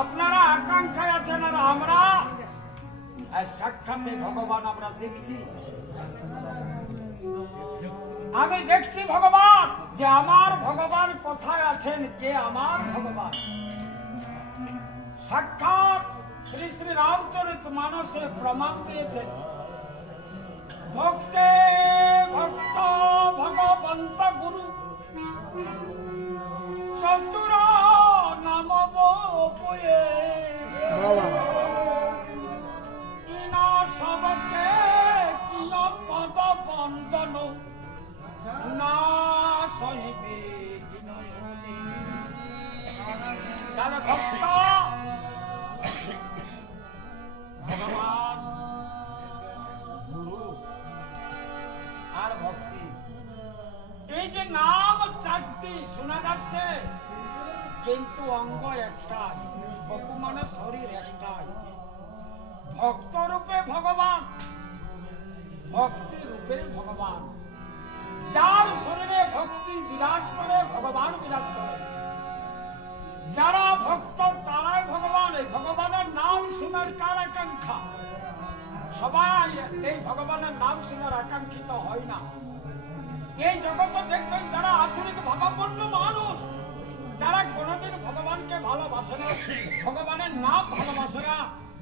আপনারা আকাঙ্ক্ষায় আছেন আর আমরা সাক্ষাতে ভগবান আমরা দেখছি। আমি দেখছি ভগবান, যে আমার ভগবান কোথায় আছেন, কে আমার ভগবান। সাক্ষাৎ শ্রী শ্রী রামচরিত মানসে প্রমাণ দিয়েছেন, ভক্তে ভক্ত ভগবন্ত গুরু চতুর নাম বয়ে ইনা সবকে কিয় পদ বন্দন না সহিবে তাহলে ভক্ত ভগবান গুরু আর ভক্তি, এই যে নাম চারটি শোনা যাচ্ছে, কিন্তু অঙ্গ একটাই, বপু মানে শরীর একটাই। ভক্ত রূপে ভগবান, ভক্তি রূপে ভগবান। যার শরীরে ভক্তি বিরাজ করে ভগবান বিরাজ করে। যারা ভক্ত তারাই ভগবান। এই ভগবানের নাম শোনার কার আকাঙ্ক্ষা? সবাই এই ভগবানের নাম শোনার আকাঙ্ক্ষিত হয় না। এই জগতে দেখবেন যারা আসরিক ভাবাপন্ন মানুষ, যারা কোনোদিন ভগবানকে ভালোবাসে না, ভগবানের নাম ভালোবাসে না,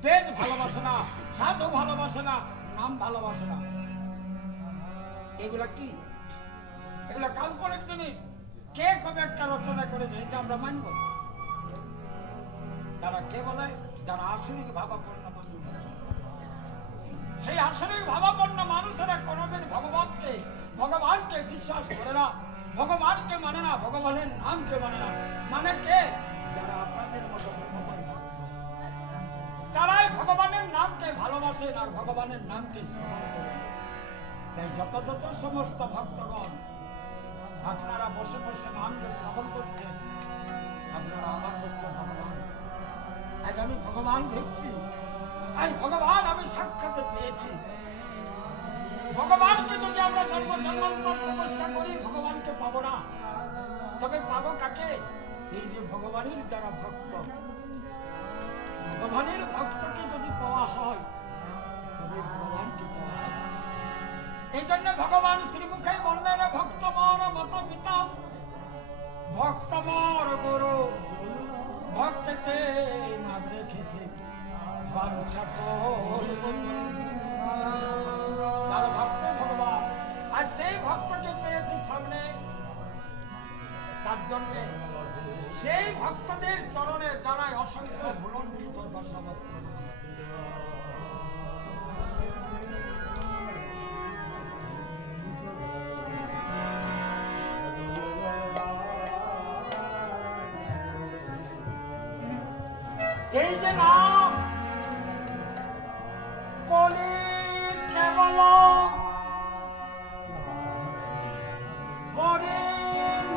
বেদ ভালোবাসে না, সাধু ভালোবাসে না, নাম ভালোবাসে না। এগুলা কি? এগুলা কাল্পনিক জিনিস। কে কবে একটা রচনা করেছে এটা আমরা মানব? তারা কে বলে? যারা আসরিক ভাবাপন্ন মানুষ। সেই আসরিক ভাবাপন্ন মানুষেরা কোনোদিন ভগবানকে বিশ্বাস করে না, ভগবানকে মানে না, ভগবানের নামকে মানে না। মানে কে? যারা আপনাদের মতো তারাই ভগবানের নামকে ভালোবাসেন আর ভগবানের নামকে স্মরণ করেন। তাই যত যত সমস্ত ভক্তগণ আপনারা বসে বসে নামকে শ্রবণ করছেন, আপনারা আমার পক্ষে ভগবান। আজ আমি ভগবান দেখছি, আজ ভগবান আমি সাক্ষাতে পেয়েছি। ভগবানকে যদি আমরা জন্ম জন্মান্তর তপস্যা করি ভগবানকে পাবো না, তবে পাবো কাকে? এই যে ভগবানের যারা ভক্ত, ভগবানের ভক্তকে যদি পাওয়া হয় তবে ভগবানকে পাওয়া হয়। এই জন্য ভগবান শ্রীমুখে বললেন, ভক্ত মোর মত পিতা, ভক্ত মোর গুরু, ভক্তকে নাম রেখেছে বাঞ্ছা তার ভক্ত ভগবান। আর সেই ভক্তকে পেয়েছি সামনে, তার জন্য সেই ভক্তদের চরণে জানায় অসংখ্য ভুলণ্ঠিত ধন্যবাদ। এই যে নাম কলি কেবল হরি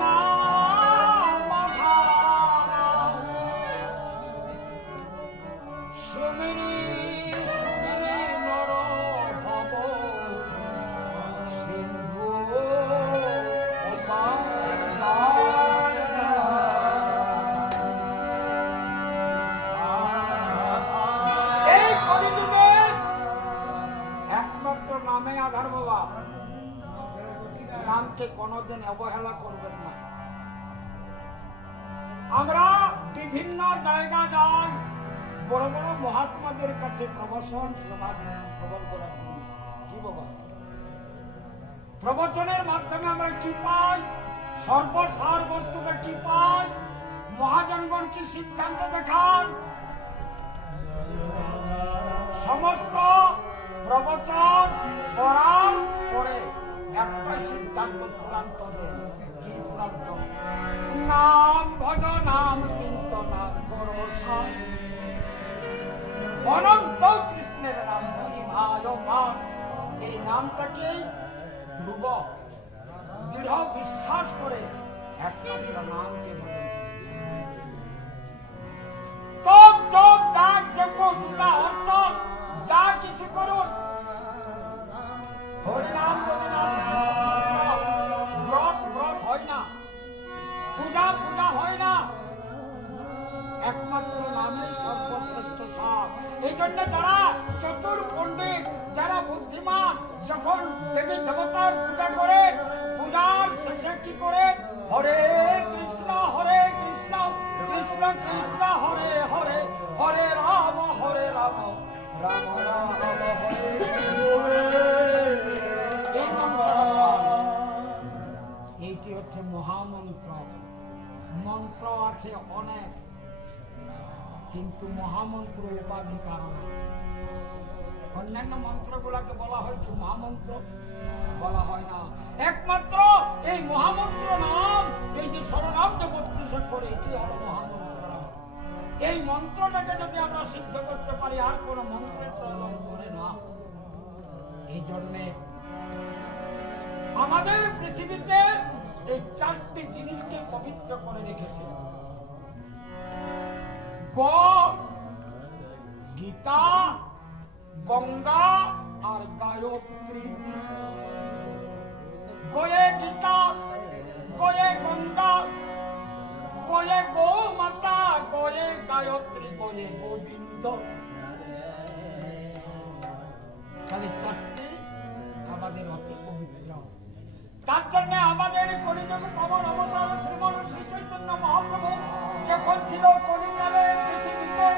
নাম ধারা, সুমিরি সুমিরি নর ভব সিন্ধু। এই কলিযুগে একমাত্র নামে আধার বাবা। নামকে কোনোদিন অবহেলা করবেন না। আমরা বিভিন্ন জায়গা যাই, বড় বড় মহাত্মাদের কাছে প্রবচন শ্রবণ করা কি বাবা? প্রবচনের মাধ্যমে আমরা কি পাই? সর্বসার বস্তুটা কি পাই? মহাজনগণ কি সিদ্ধান্ত দেখান? সমস্ত প্রবচন করার পরে একটা সিদ্ধান্ত চূড়ান্ত দেন। কি চূড়ান্ত? নাম ভজ, নাম চিন্তন করো সাই, অনন্ত কৃষ্ণের নাম মহিমায় পাঠ। এই নামটাকেই ধ্রুব দৃঢ় বিশ্বাস করে একমাত্র নামকে বলে। তপ জপ দান যজ্ঞ পূজা অর্চন যা কিছু করুন, হরিনাম যদি না ব্রত হয় না, পূজা হয় না, একমাত্র নামে সর্বশ্রেষ্ঠ সার। এই জন্য যারা চতুর পণ্ডিত, যারা বুদ্ধিমান, যখন দেবী দেবতার পূজা করে, পূজার শেষে কি করে? হরে কৃষ্ণ কৃষ্ণ কৃষ্ণ হরে হরে, হরে রাম রাম রাম হরে। এই মন্ত্রটা, এইটি হচ্ছে মহামন্ত্র। মন্ত্র আছে অনেক, কিন্তু মহামন্ত্র উপাধি কারণ। অন্যান্য মন্ত্রগুলাকে বলা হয় কি মহামন্ত্র? বলা হয় না। একমাত্র এই মহামন্ত্র নাম, এই যে স্বরনাম যে 32 অক্ষর, এটি হলো মহামন্ত্র নাম। এই মন্ত্রটাকে যদি আমরা সিদ্ধ করতে পারি, আর কোন মন্ত্রের প্রয়োজন করে না। এই জন্যে আমাদের পৃথিবীতে এই 4টি জিনিসকে পবিত্র করে রেখেছে: গীতা, গঙ্গা আর গায়ত্রী। গোয়ে গীতা, গোয়ে গঙ্গা, গোয়ে গো মাতা, গোয়ে গায়ত্রী, গোয়ে গোবিন্দ। তাহলে 4টি আমাদের অতি পবিত্র। তার জন্য আমাদের কলিযুগ প্রবল অবতার শ্রীমন শ্রী চৈতন্য মহাপ্রভু যখন ছিল কলিকালে পৃথিবীতে,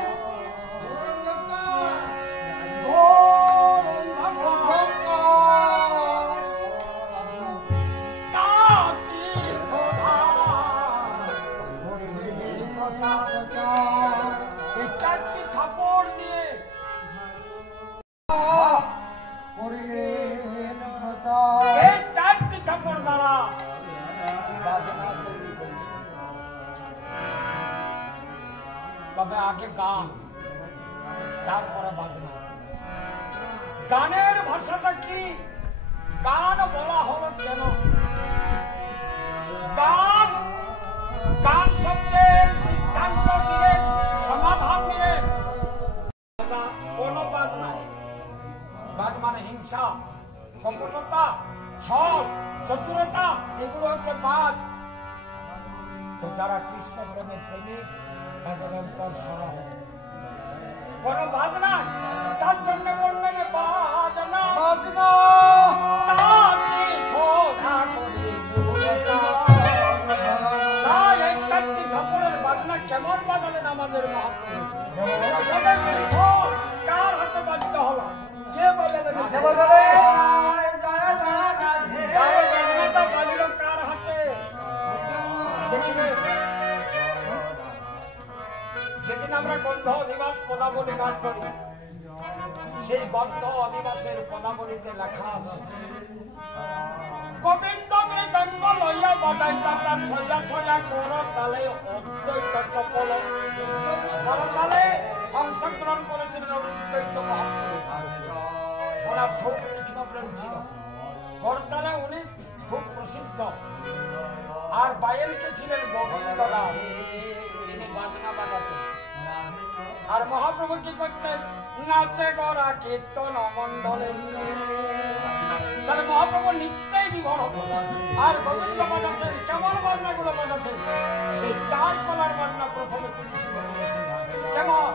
এই 4টি থাপড় দিয়ে এই 4টি থাপড় দ্বারা তবে আগে গান, তারপরে বাজনা। গানের ভাষাটা কি? গান বলা হলো কেন? গান, গান শব্দের সিদ্ধান্ত দিলেন, সমাধান দিলেন কোন বাদ নাই। বাদ মানে হিংসা, কপটতা, ছল, চতুরতা, এগুলো হচ্ছে বাদ। তো যারা কৃষ্ণ প্রেমের প্রেমিক, তাদের অন্তর সরল, কোন বাদ নাই। তার জন্য বললেন বাজনা বাজনা, তাই এই 4টি থাপড়ের বাজনা কেমন বাজালেন আমাদের মহাপ্রভু? কার হাতে বাজতে হলো? কে বাজালেন? বাজনাটা বাজল কার হাতে? দেখবে যেদিন আমরা গন্ধ অধিবাস পদাবলী পাঠ করি, সেই গন্ধ অধিবাসের পদাবলীতে লেখা আছে, গোবিন্দ মৃদঙ্গ লইয়া বাজাই তাতার ছয়া ছয়া করতালে অদ্বৈত চপল। করতালে অংশগ্রহণ করেছিলেন অদ্বৈত মহাপ্রভু। ওনার খুব তীক্ষ্ণ প্রেম ছিল। করতালে উনি খুব প্রসিদ্ধ। আর বায়েলকে ছিলেন গোবিন্দ দাস, তিনি বাজনা বাজাতেন। আর মহাপ্রভু কি করতেন? নাচে গড়া কীর্তন মণ্ডলে। তাহলে মহাপ্রভু নিত্যই বিভোর হতো। আর গোবিন্দ বাজাতেন কেমন বাজনাগুলো বাজাতেন? এই 4 কলার বাজনা প্রথমে তিনি শুরু করেছিলেন। কেমন?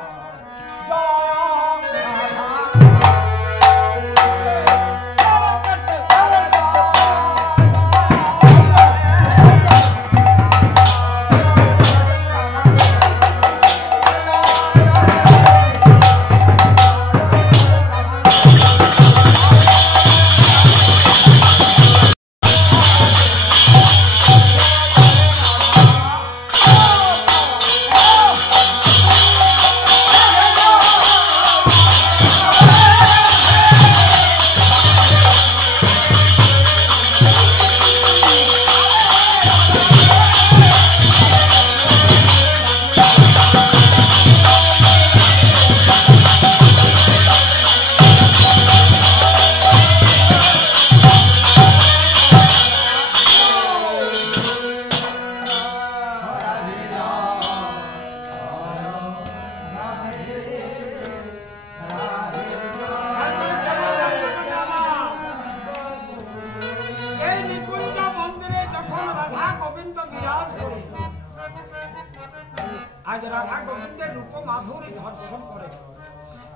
গোবিন্দের রূপ মাধুরী দর্শন করে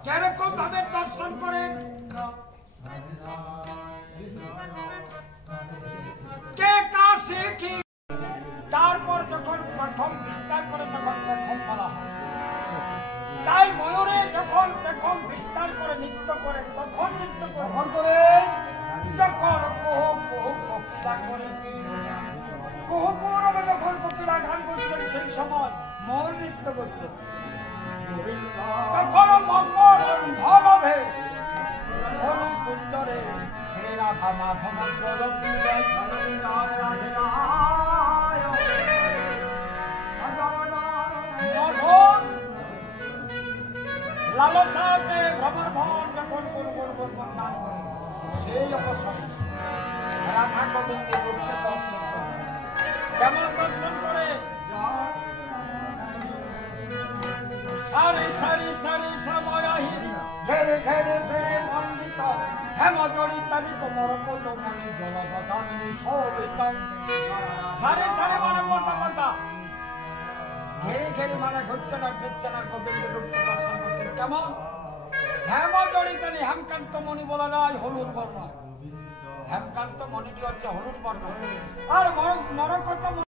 কিরকম ভাবে দর্শন করেন কে কাছে কি তারপর যখন প্রথম বিস্তার করে তখন প্রথম বলা হয় তাই ময়ূরে যখন প্রথম বিস্তার করে নৃত্য করে তখন নৃত্য করে যখন কোহ কোহ কোকিলা করে কোহ কোরবে যখন কোকিলা গান করছেন সেই সময় ময়ূর নৃত্য করছে তখন মকর ধরবে হরি কুণ্ডরে শ্রী রাধা মাধব মধুর লালসাতে ভ্রমর ভন যখন সেই অবসরে রাধা গোবিন্দের রূপকে দর্শন করে কেমন দর্শন করে সারি সারি সারি সময়াহীন ঘেরে ঘেরে ফেরে মন্ডিত হেম জড়িতানি কোমর কোটমণি জলদামিনী শোভিত সারি সারি মানে মোটা মোটা ঘেরে ঘেরে মানে ঘুরছে না ফিরছে না গোবিন্দের রূপকে দর্শন করছেন কেমন হেম জড়িতানি হেমকান্ত মণি বলা যায় হলুদ বর্ণ হেমকান্ত মণিটি হচ্ছে হলুদ বর্ণ আর মরকত